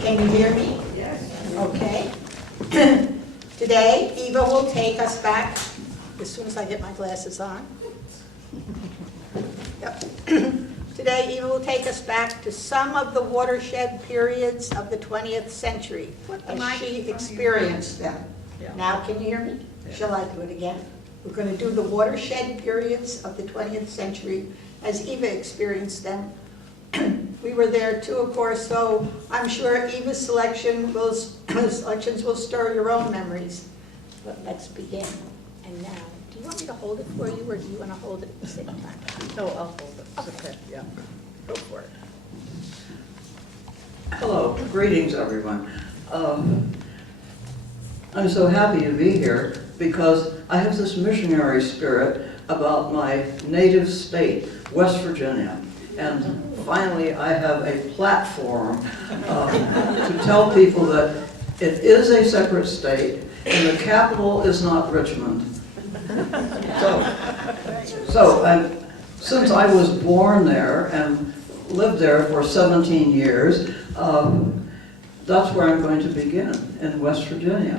Can you hear me? Yes. Okay. Today, Eva will take us back, as soon as I get my glasses on. Yep. Today, Eva will take us back to some of the watershed periods of the 20th century as she experienced them. Now, can you hear me? Shall I do it again? We're going to do the watershed periods of the 20th century as Eva experienced them. We were there too, of course, so I'm sure Eva's selections will stir your own memories. But let's begin. And now, do you want me to hold it for you, or do you want to hold it at the same time? No, I'll hold it. Okay, yeah. Go for it. Hello, greetings everyone. I'm so happy to be here because I have this missionary spirit about my native state, West Virginia. And finally I have a platform to tell people that it is a separate state and the capital is not Richmond. Since I was born there and lived there for 17 years, that's where I'm going to begin, in West Virginia.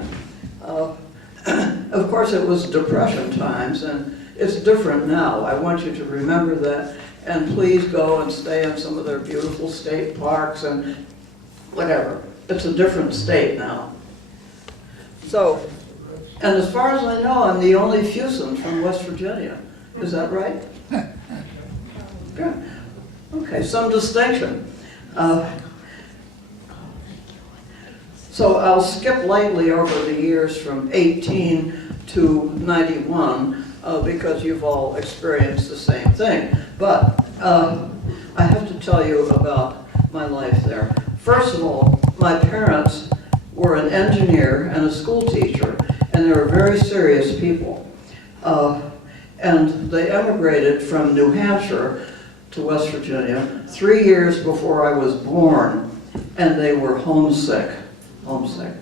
Of course, it was Depression times, and it's different now. I want you to remember that, and please go and stay in some of their beautiful state parks and whatever. It's a different state now. So, and as far as I know, I'm the only Fuson from West Virginia. Is that right? Good. Okay, some distinction. So I'll skip lightly over the years from 18 to 91 because you've all experienced the same thing. But I have to tell you about my life there. First of all, my parents were an engineer and a school teacher, and they were very serious people. And they emigrated from New Hampshire to West Virginia 3 years before I was born, and they were homesick. Homesick.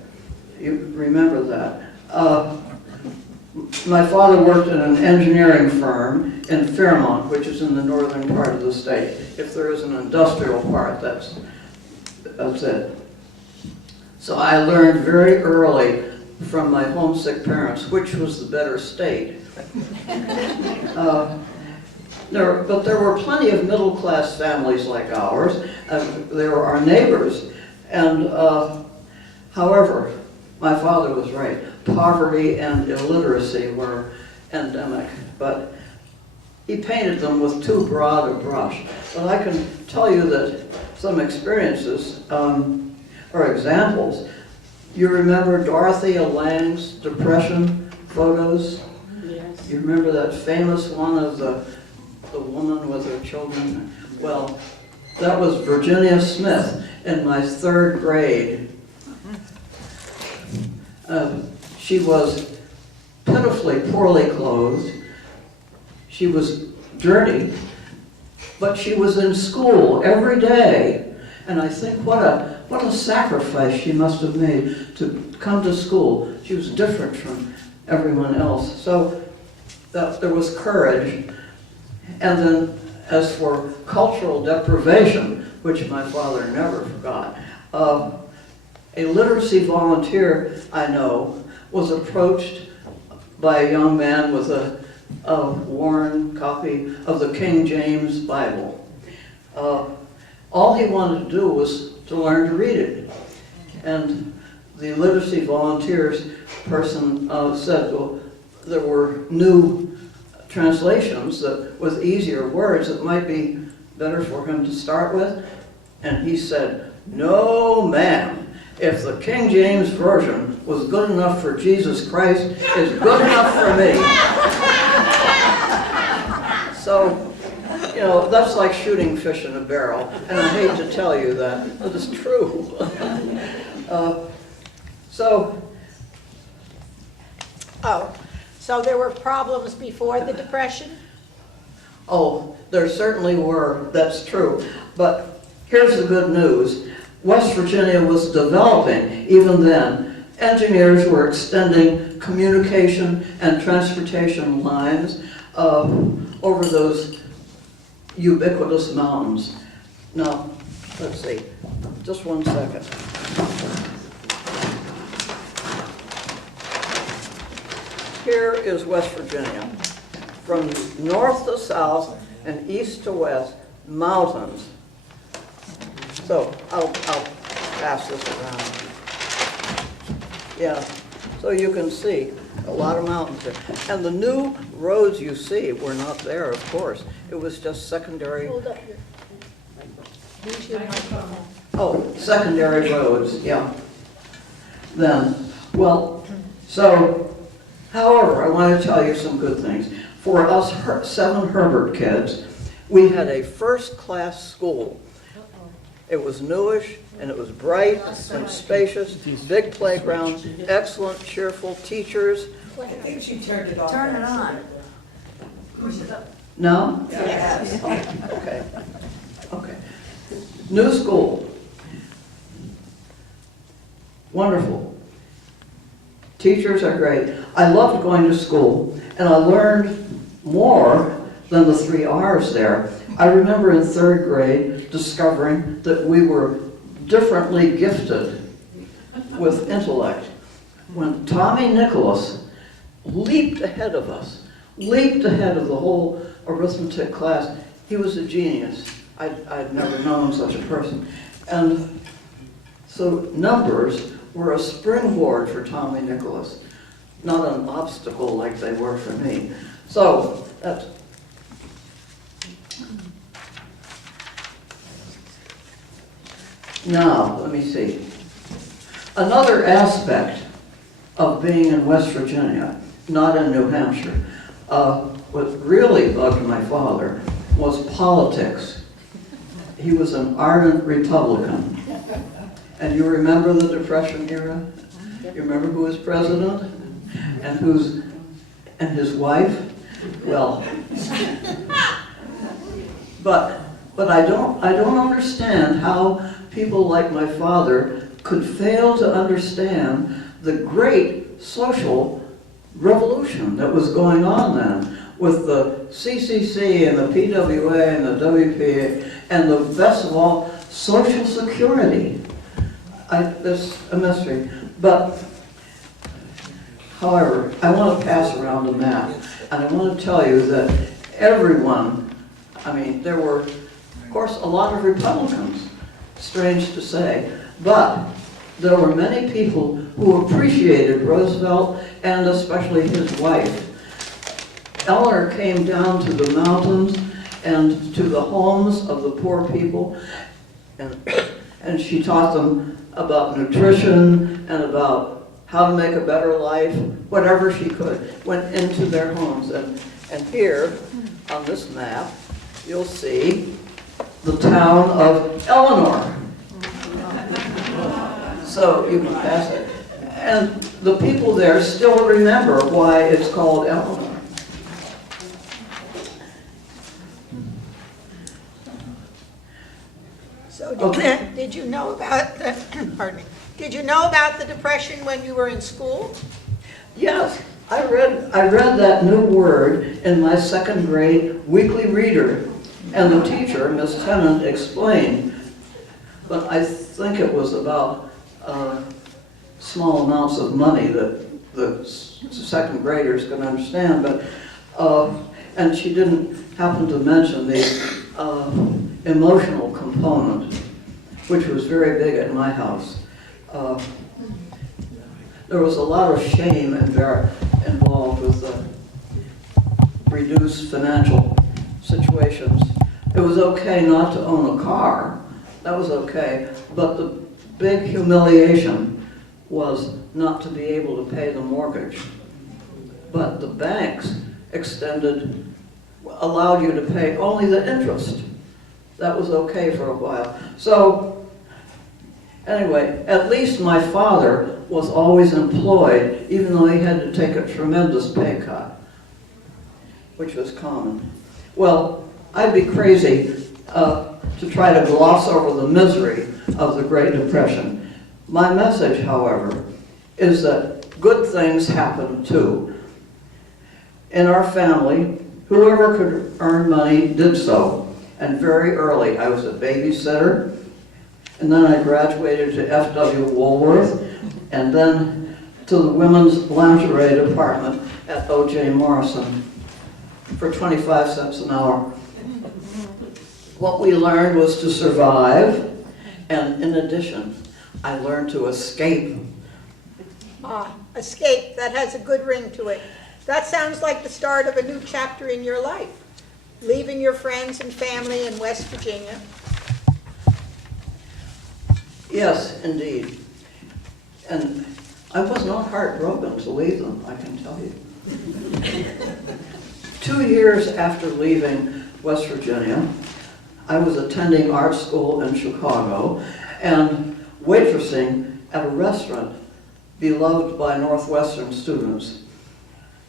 You remember that. My father worked in an engineering firm in Fairmont, which is in the northern part of the state. If there is an industrial part, that's it. So I learned very early from my homesick parents which was the better state. But there were plenty of middle-class families like ours. They were our neighbors. And however, my father was right. Poverty and illiteracy were endemic, but he painted them with too broad a brush. But I can tell you that some experiences or examples. You remember Dorothea Lange's Depression photos? Yes. You remember that famous one of the woman with her children? Well, that was Virginia Smith in my 3rd grade. She was pitifully poorly clothed. She was dirty, but she was in school every day. And I think what a sacrifice she must have made to come to school. She was different from everyone else. So there was courage. And then as for cultural deprivation, which my father never forgot, a literacy volunteer I know was approached by a young man with a worn copy of the King James Bible. All he wanted to do was to learn to read it. And the literacy volunteers person said, well, there were new translations that with easier words that might be better for him to start with. And he said, no, ma'am. If the King James Version was good enough for Jesus Christ, it's good enough for me. So, you know, that's like shooting fish in a barrel, and I hate to tell you that, but it's true. So there were problems before the Depression? Oh, there certainly were, that's true. But here's the good news. West Virginia was developing even then. Engineers were extending communication and transportation lines over those ubiquitous mountains. Now, let's see, just one second. Here is West Virginia. From north to south and east to west, mountains. So I'll pass this around. Yeah, so you can see a lot of mountains there. And the new roads you see were not there, of course. It was just secondary. Hold up your, use your microphone. Oh, secondary roads, yeah. Then, well, so, however, I want to tell you some good things. For us 7 Herbert kids, we had a first-class school. It was newish, and it was bright and spacious, big playground, excellent, cheerful teachers. I think she turned it off. Turn it on. Push it up. No? Yes. Okay. Okay. New school. Wonderful. Teachers are great. I loved going to school, and I learned more than the 3 R's there. I remember in 3rd grade discovering that we were differently gifted with intellect. When Tommy Nicholas leaped ahead of us, leaped ahead of the whole arithmetic class, he was a genius. I'd never known such a person. And so numbers were a springboard for Tommy Nicholas, not an obstacle like they were for me. So that's. Now, let me see. Another aspect of being in West Virginia, not in New Hampshire, what really bugged my father was politics. He was an ardent Republican. And you remember the Depression era? You remember who was president? And his wife? Well, but I don't understand how people like my father could fail to understand the great social revolution that was going on then with the CCC and the PWA and the WPA and the best of all, Social Security. There's a mystery. But, however, I want to pass around a map, and I want to tell you that everyone, I mean, there were, of course, a lot of Republicans, strange to say, but there were many people who appreciated Roosevelt and especially his wife. Eleanor came down to the mountains and to the homes of the poor people, and she taught them about nutrition and about how to make a better life, whatever she could, went into their homes. And here, on this map, you'll see the town of Eleanor. So you can pass it. And the people there still remember why it's called Eleanor. So Okay. did you know about the, pardon me, did you know about the Depression when you were in school? Yes, I read that new word in my 2nd grade weekly reader, and the teacher, Miss Tennant, explained. But I think it was about small amounts of money that the 2nd graders can understand. But and she didn't happen to mention the emotional component, which was very big at my house. There was a lot of shame involved with the reduced financial situations. It was okay not to own a car. That was okay. But the big humiliation was not to be able to pay the mortgage. But the banks allowed you to pay only the interest. That was okay for a while. So, anyway, at least my father was always employed, even though he had to take a tremendous pay cut, which was common. Well, I'd be crazy to try to gloss over the misery of the Great Depression. My message, however, is that good things happened too. In our family, whoever could earn money did so. And very early, I was a babysitter. and then I graduated to F.W. Woolworth, and then to the women's lingerie department at O.J. Morrison for 25 cents an hour. What we learned was to survive, and in addition, I learned to escape. Escape, that has a good ring to it. That sounds like the start of a new chapter in your life, leaving your friends and family in West Virginia. Yes, indeed. And I was not heartbroken to leave them, I can tell you. 2 years after leaving West Virginia, I was attending art school in Chicago and waitressing at a restaurant beloved by Northwestern students.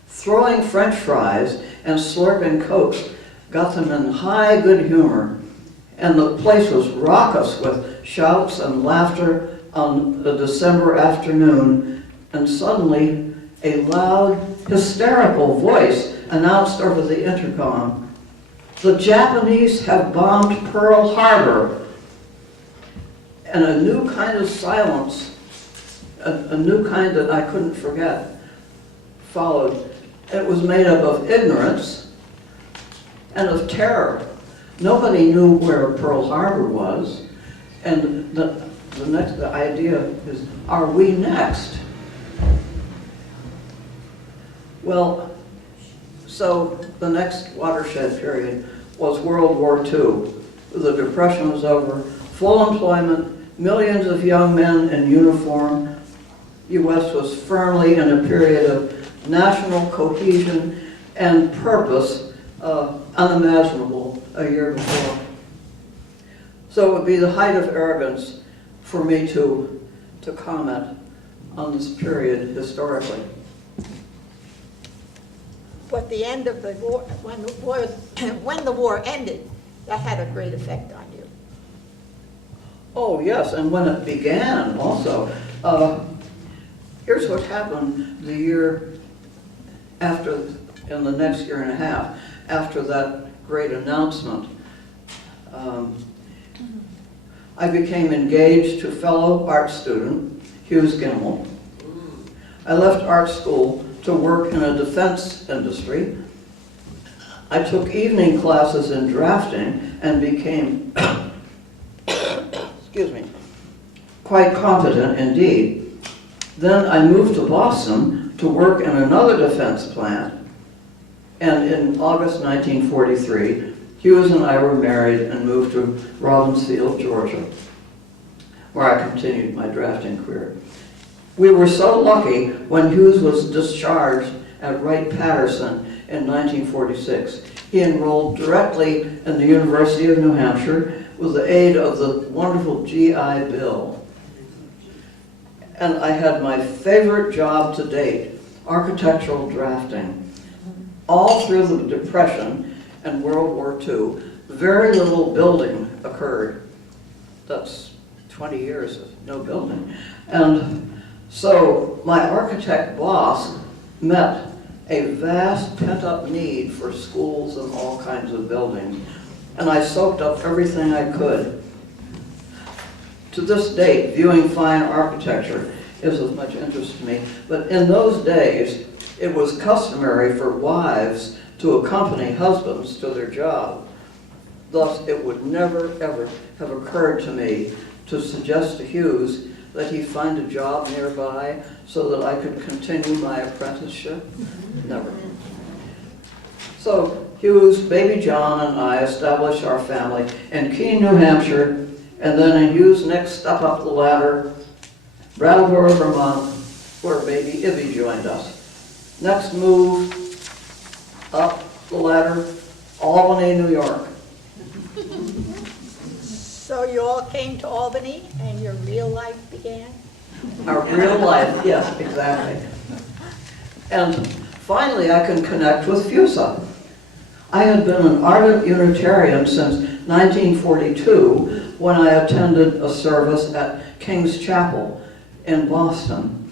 Throwing French fries and slurping Cokes got them in high good humor, and the place was raucous with shouts and laughter on a December afternoon, and suddenly a loud, hysterical voice announced over the intercom, "The Japanese have bombed Pearl Harbor." And a new kind of silence, a new kind that I couldn't forget, followed. It was made up of ignorance and of terror. Nobody knew where Pearl Harbor was, and the idea is, are we next? Well, so the next watershed period was World War II. The Depression was over, full employment, millions of young men in uniform. U.S. was firmly in a period of national cohesion and purpose unimaginable a year before. So it would be the height of arrogance for me to comment on this period historically. But the end of the war, when the war ended, that had a great effect on you. Oh yes, and when it began also. Here's what happened the year after, in the next year and a half, after that great announcement. I became engaged to fellow art student, Eva Gemmill. I left art school to work in a defense industry. I took evening classes in drafting and became, excuse me, quite competent indeed. Then I moved to Boston to work in another defense plant. And in August 1943, Hughes and I were married and moved to Robbinsfield, Georgia, where I continued my drafting career. We were so lucky when Hughes was discharged at Wright-Patterson in 1946. He enrolled directly in the University of New Hampshire with the aid of the wonderful GI Bill. And I had my favorite job to date, architectural drafting. All through the Depression and World War II, very little building occurred. That's 20 years of no building. And so my architect boss met a vast pent-up need for schools and all kinds of buildings. And I soaked up everything I could. To this date, viewing fine architecture is of much interest to me. But in those days, it was customary for wives to accompany husbands to their job. Thus, it would never, ever have occurred to me to suggest to Hughes that he find a job nearby so that I could continue my apprenticeship. Never. So Hughes, baby John, and I established our family in Keene, New Hampshire, and then in Hughes' next step up the ladder, Brattleboro, Vermont, where baby Ivy joined us. Next move up the ladder, Albany, New York. So you all came to Albany and your real life began? Our real life, yes, exactly. And finally I can connect with FUSA. I had been an ardent Unitarian since 1942 when I attended a service at King's Chapel in Boston.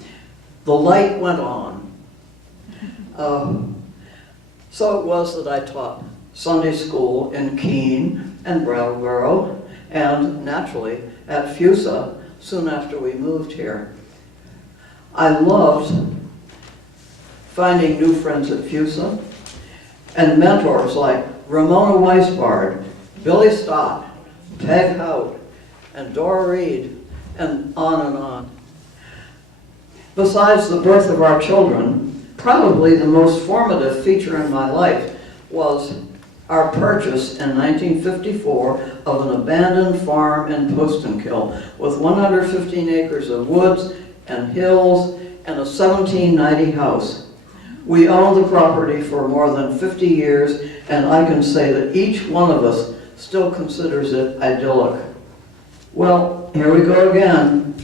The light went on. So it was that I taught Sunday school in Keene and Brattleboro, and naturally at FUSA soon after we moved here. I loved finding new friends at FUSA and mentors like Ramona Weisbard, Billy Stott, Peg Hout, and Dora Reed, and on and on. Besides the birth of our children, probably the most formative feature in my life was our purchase in 1954 of an abandoned farm in Postenkill with 115 acres of woods and hills and a 1790 house. We owned the property for more than 50 years, and I can say that each one of us still considers it idyllic. Well, here we go again.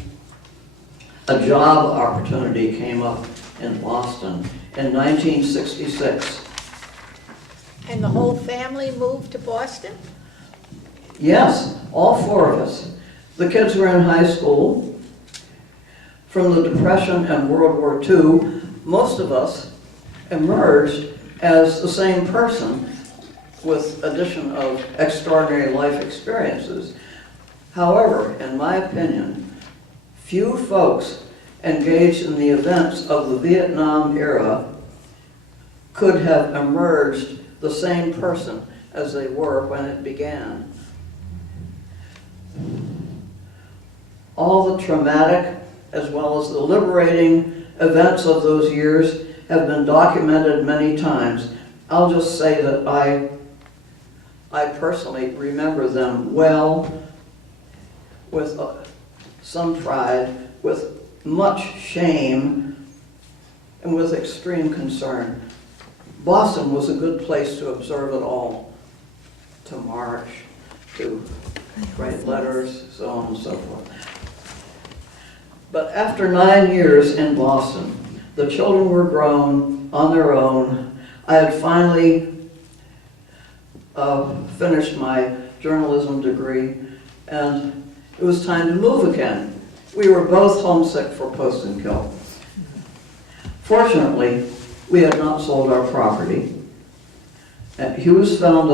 A job opportunity came up in Boston in 1966. And the whole family moved to Boston? Yes, all four of us. The kids were in high school. From the Depression and World War II, most of us emerged as the same person with addition of extraordinary life experiences. However, in my opinion, few folks engaged in the events of the Vietnam era could have emerged the same person as they were when it began. All the traumatic as well as the liberating events of those years have been documented many times. I'll just say that I personally remember them well, with some pride, with much shame, and with extreme concern. Boston was a good place to observe it all, to march, to write letters, so on and so forth. But after 9 years in Boston, the children were grown on their own. I had finally finished my journalism degree, and it was time to move again. We were both homesick for Postenkill. Fortunately, we had not sold our property. And Hughes found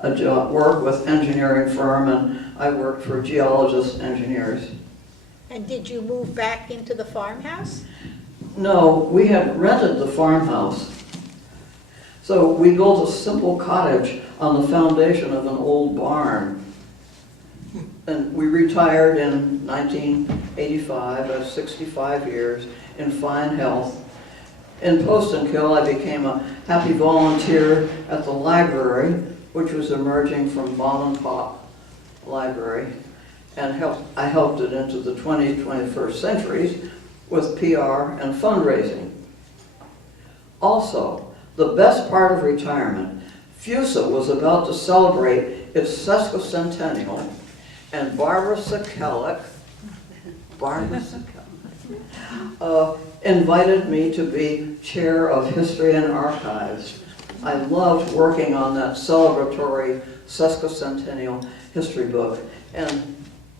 a job, work with engineering firm, and I worked for geologist engineers. And did you move back into the farmhouse? No, we had rented the farmhouse. So we built a simple cottage on the foundation of an old barn. And we retired in 1985 at 65 years in fine health. In Postenkill, I became a happy volunteer at the library, which was emerging from mom and pop library, and I helped it into the 20th, 21st centuries with PR and fundraising. Also, the best part of retirement, FUSA was about to celebrate its sesquicentennial, and Barbara Sekelic invited me to be chair of History and Archives. I loved working on that celebratory sesquicentennial history book, and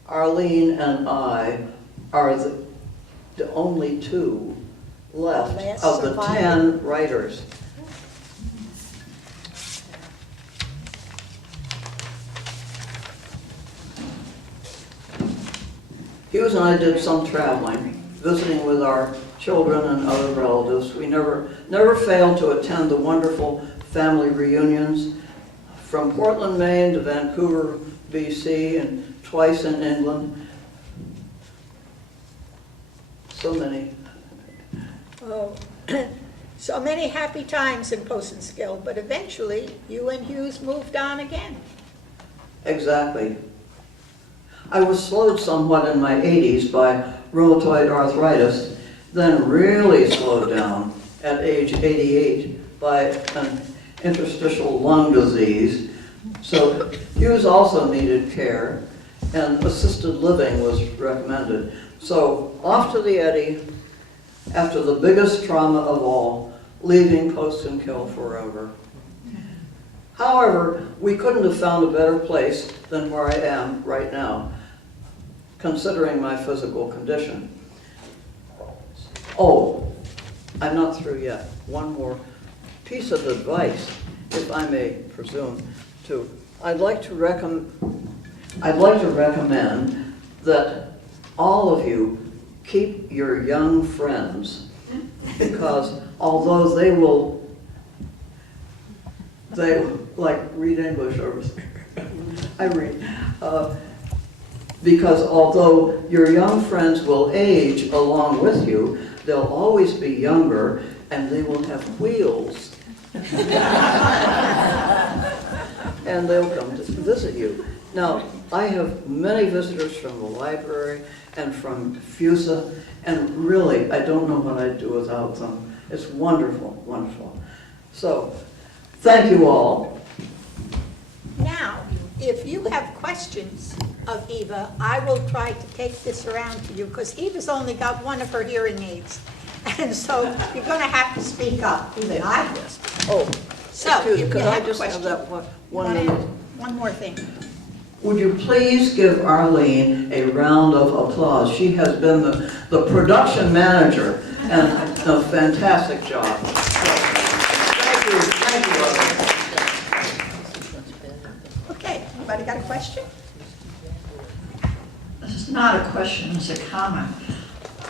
Arlene and I are the only two left of the 10 writers. Hughes and I did some traveling, visiting with our children and other relatives. We never failed to attend the wonderful family reunions from Portland, Maine to Vancouver, BC, and twice in England. So many. Oh, so many happy times in Postenskill, but eventually you and Hughes moved on again. Exactly. I was slowed somewhat in my 80s by rheumatoid arthritis, then really slowed down at age 88 by an interstitial lung disease. So Hughes also needed care, and assisted living was recommended. So off to the Eddy, after the biggest trauma of all, leaving Postenkill forever. However, we couldn't have found a better place than where I am right now, considering my physical condition. Oh, I'm not through yet. One more piece of advice, if I may presume to. I'd like to I'd like to recommend that all of you keep your young friends, because although they like read English or I read, because although your young friends will age along with you, they'll always be younger and they will have wheels. And they'll come to visit you. Now, I have many visitors from the library and from FUSA, and really, I don't know what I'd do without them. It's wonderful, wonderful. So, thank you all. Now, if you have questions of Eva, I will try to take this around to you, because Eva's only got one of her hearing aids. And so you're going to have to speak up, even I will. Oh, So, excuse me, if could you I have a just have question, that one minute? one more thing. Would you please give Arlene a round of applause? She has been the production manager and a fantastic job. Thank you, Arlene. Okay, anybody got a question? This is not a question, it's a comment.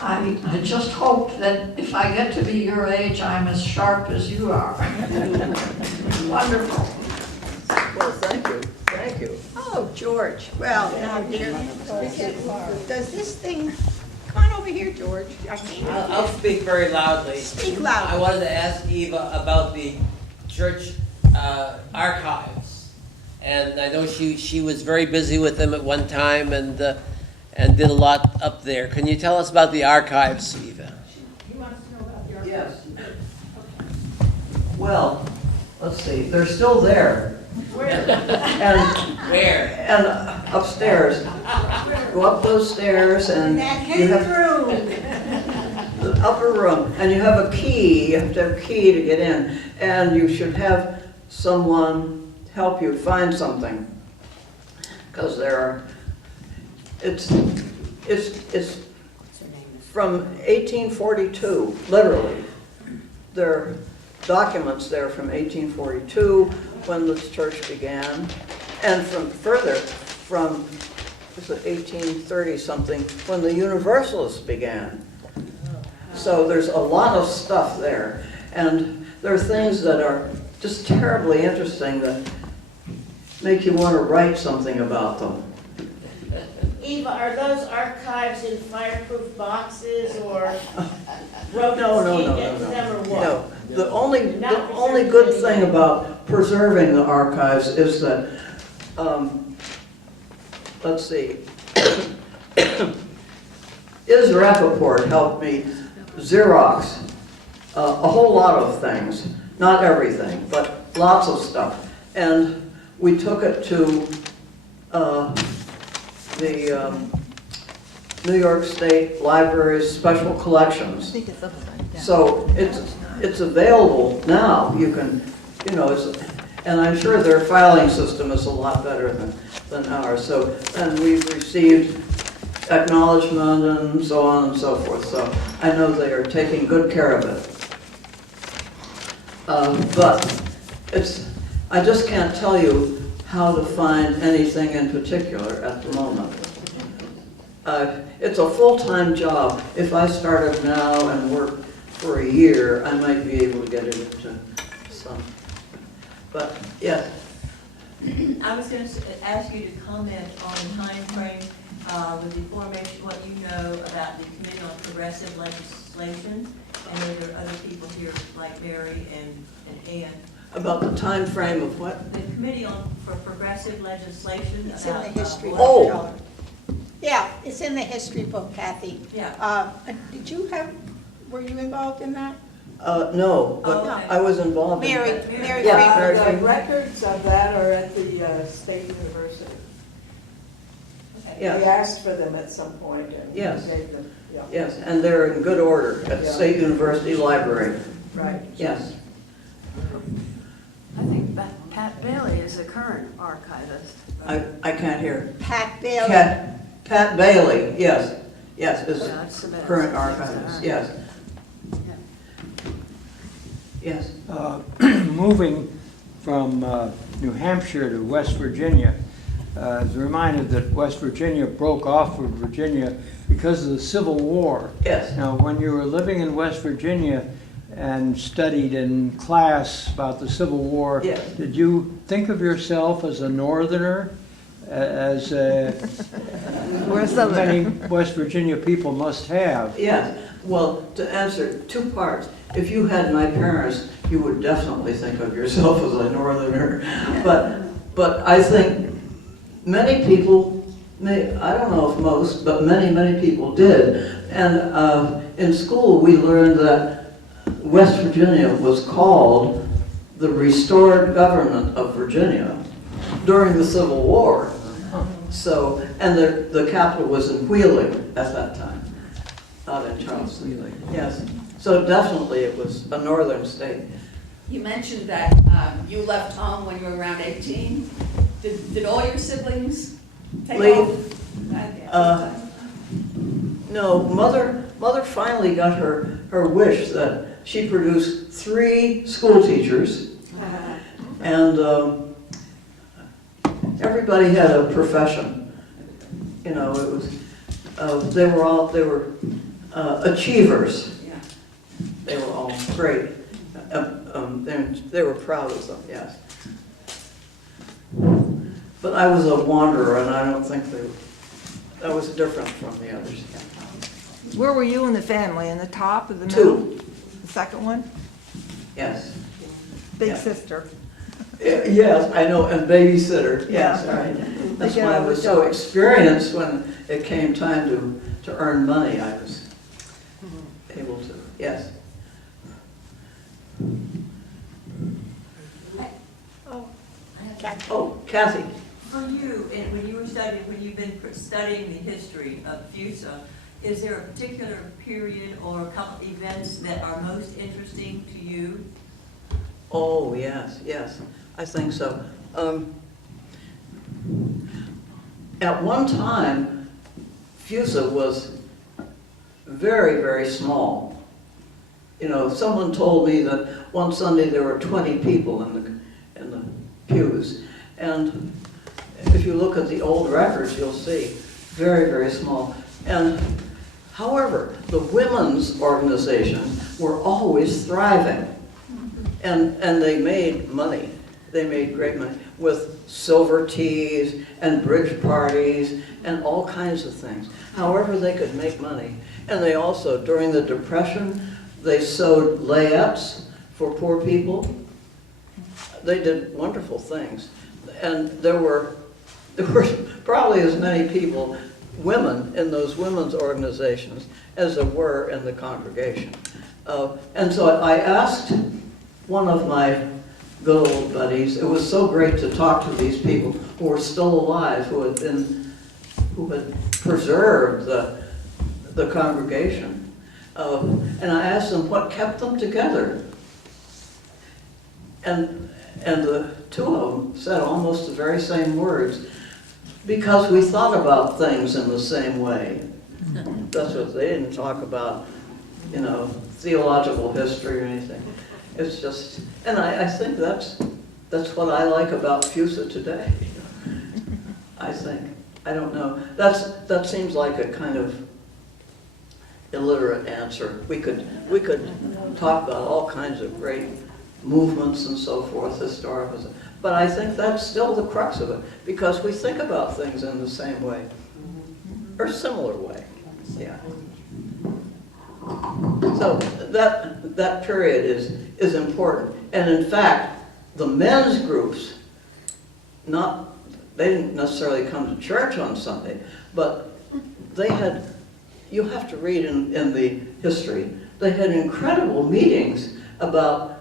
I just hope that if I get to be your age, I'm as sharp as you are. Wonderful. Well, thank you, thank you. Oh, George, well, now, dear, does this thing, come on over here, George. I can't. I'll speak very loudly. Speak loud. I wanted to ask Eva about the church archives. And I know she was very busy with them at one time and did a lot up there. Can you tell us about the archives, Eva? Yes. Well, let's see, they're still there. Where? And upstairs. Go up those stairs and you have the upper room, and you have a key. You have to have a key to get in, and you should have someone help you find something, because it's from 1842, literally. There are documents there from 1842 when this church began, and from 1830 something when the Universalists began. So there's a lot of stuff there, and there are things that are just terribly interesting that make you want to write something about them. Eva, are those archives in fireproof boxes or ropes? No. Get to them or what? No, the only good thing about preserving the archives is that, let's see, Iz Rappaport helped me Xerox a whole lot of things, not everything, but lots of stuff. And we took it to the New York State Library's Special Collections. So it's available now. You can, and I'm sure their filing system is a lot better than ours. So, and we've received acknowledgement and so on and so forth. So I know they are taking good care of it. But I just can't tell you how to find anything in particular at the moment. It's a full-time job. If I started now and worked for a year, I might be able to get into some. But, yeah. I was going to ask you to comment on the time frame with the formation, what you know about the Committee on Progressive Legislation, and there are other people here like Mary and Ann. About the time frame of what? The Committee for Progressive Legislation. It's in the history book. Oh. Yeah, it's in the history book, Kathy. Yeah. Were you involved in that? No, but Okay. I was involved in Mary it. Kramer. Yeah, Mary Uh, The Kramer. records of that are at the State University. Okay. We Yeah, asked for them at some point and Yes. gave them, yeah, yes, and they're in good order at the Yeah. State University Library. right. Yes. I think Pat Bailey is a current archivist. I can't hear. Pat Bailey. Pat Bailey, yes, is Yeah, that's the best. current archivist, yes. Yes. Moving from New Hampshire to West Virginia, was reminded that West Virginia broke off from Virginia because of the Civil War. Yes. Now, when you were living in West Virginia and studied in class about the Civil War, Yes. did you think of yourself as a Northerner, as many West Virginia people must have? Yes, well, to answer, two parts. If you had my parents, you would definitely think of yourself as a Northerner. But I think many people, I don't know if most, but many people did. And in school, we learned that West Virginia was called the restored government of Virginia during the Civil War. So, and the capital was in Wheeling at that time, out in Charleston. Yes, so definitely it was a northern state. You mentioned that you left home when you were around 18. Did all your siblings take Leave. off? No, mother finally got her wish that she produced 3 school teachers, and everybody had a profession. You know, it was they were achievers. Yeah. They were all great. They were proud of them. Yes. But I was a wanderer, and I don't think that was different from the others. Where were you in the family? In the top or the middle? 2. The second one? Yes. Big Yeah. sister. Yes, I know, and babysitter, yes, Yeah. right. That's They get why I all was the so jobs. experienced when it came time to earn money, I was able to, yes. Oh, Kathy, For you, and when you've been studying the history of FUSA, is there a particular period or a couple events that are most interesting to you? oh, yes, I think so. At one time, FUSA was very small. You know, someone told me that one Sunday there were 20 people in the pews. And if you look at the old records, you'll see very small. And however, the women's organizations were always thriving. And they made money. They made great money with silver teas and bridge parties and all kinds of things. However they could make money. And they also, during the Depression, they sewed layettes for poor people. They did wonderful things. And there were probably as many people, women, in those women's organizations as there were in the congregation. And so I asked one of my good old buddies, it was so great to talk to these people who were still alive, who had preserved the congregation. And I asked them what kept them together. And the 2 of them said almost the very same words, because we thought about things in the same way. That's what they didn't talk about, you know, theological history or anything. It's just, and I think that's what I like about FUSA today. I think. I don't know. That seems like a kind of illiterate answer. We could talk about all kinds of great movements and so forth, historical, but I think that's still the crux of it, because we think about things in the same way, or similar way. Yeah. So that period is important, and in fact, the men's groups, they didn't necessarily come to church on Sunday, but they had, you have to read in the history, they had incredible meetings about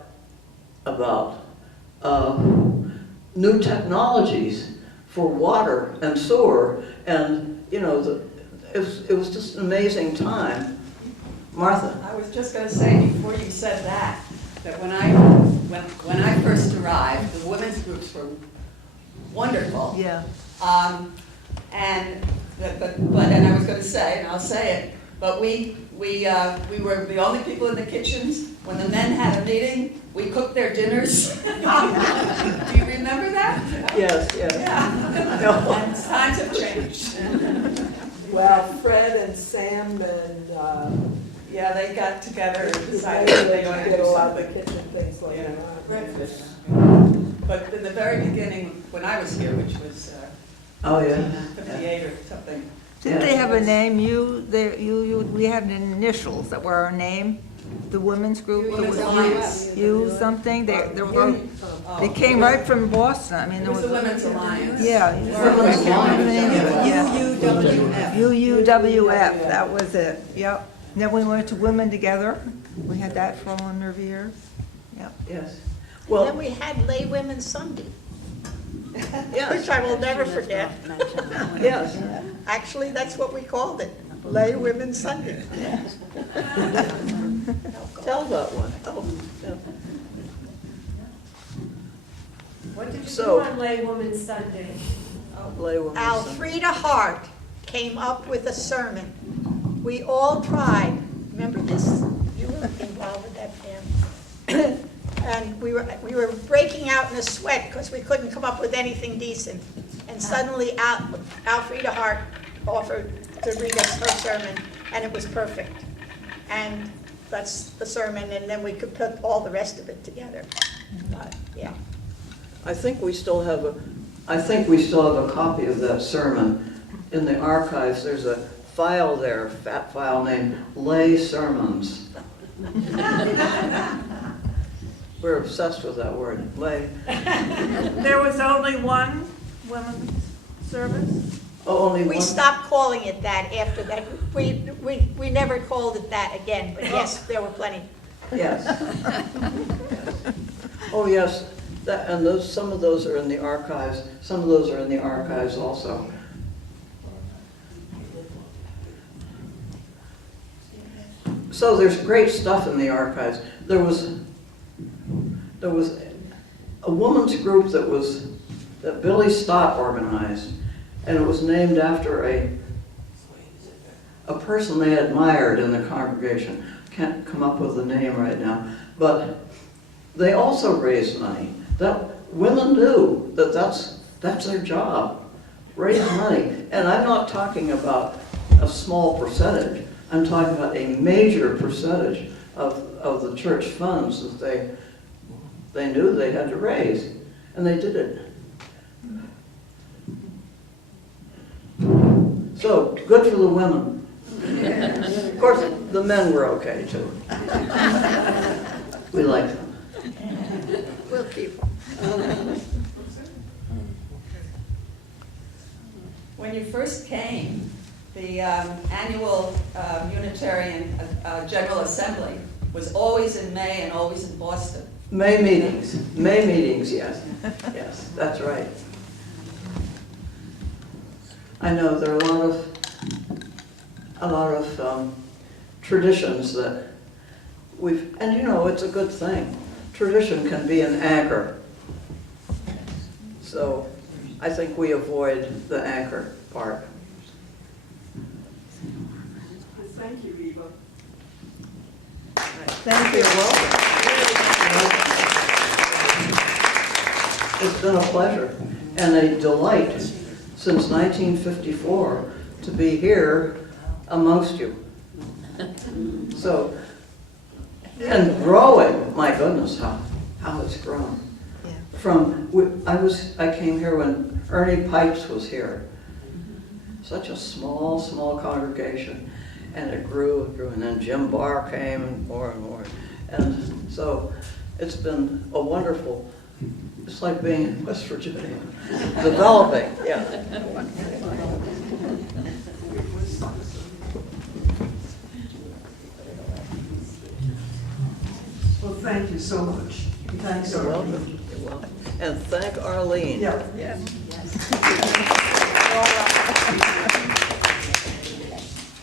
new technologies for water and sewer, and you know, it was just an amazing time. Martha. I was just going to say, before you said that when I first arrived, the women's groups were wonderful. Yeah. And I was going to say, and I'll say it, But we were the only people in the kitchens. When the men had a meeting, we cooked their dinners. Do you remember that? Yes, yes. Yeah. And times have changed. Well, Fred and Sam and, Yeah, they got together and decided that they ought to did do a lot of the something. kitchen things like Yeah. that. Breakfast. But in the very beginning, when I was here, which was Oh, yeah. 58 or something. Didn't they have a name? We had initials that were our name, the women's group. Women's It was Alliance. You something, they came right from Boston. I mean, It there was the Women's Alliance. Yeah. Women's Alliance. Yeah. UUWF, that was it, yep. Then we went to Women Together, we had that for a number of years, yep. Yes. Then Well, we had Lay Women's Sunday, yes, which I will never forget. yes. Actually, that's what we called it, Lay Women's Sunday. Tell that one. Oh, yeah. What did you So- do on Lay Women's Sunday? Lay Women's Sunday. Alfreda Hart came up with a sermon. We all tried. Remember this? You were involved with that, Pam. And we were breaking out in a sweat because we couldn't come up with anything decent. And suddenly Alfreda Hart offered to read us her sermon, and it was perfect. And that's the sermon, and then we could put all the rest of it together. But, yeah. I think we still have a copy of that sermon in the archives. There's a file there, fat file named Lay Sermons. We're obsessed with that word, lay. There was only one women's service? Oh, only We one? stopped calling it that after that. We never called it that again, but yes, there were plenty. Yes. Oh, yes, that, and those, some of those are in the archives, some of those are in the archives also. So there's great stuff in the archives. There was a women's group that Billy Stott organized, and it was named after a person they admired in the congregation. Can't come up with the name right now, but they also raised money. That women knew that that's their job, raise money. And I'm not talking about a small percentage. I'm talking about a major percentage of the church funds that they knew they had to raise, and they did it. So, good for the women. Of course, the men were okay too. We like them. We'll keep. When you first came, the annual Unitarian General Assembly was always in May and always in Boston. May meetings, yes. Yes, that's right. I know there are a lot of traditions that and you know, it's a good thing. Tradition can be an anchor. So I think we avoid the anchor part. Thank you, Eva. Thank you. You're welcome. It's been a pleasure and a delight since 1954 to be here amongst you. So, and growing, my goodness, how it's grown. I came here when Ernie Pipes was here. Such a small congregation. And it grew, and then Jim Barr came and more. And so it's been a wonderful, it's like being in West Virginia, developing, yeah. Well, thank you so much. Thanks, You're Arlene. welcome. You're welcome. And thank Arlene. Yeah. Yes.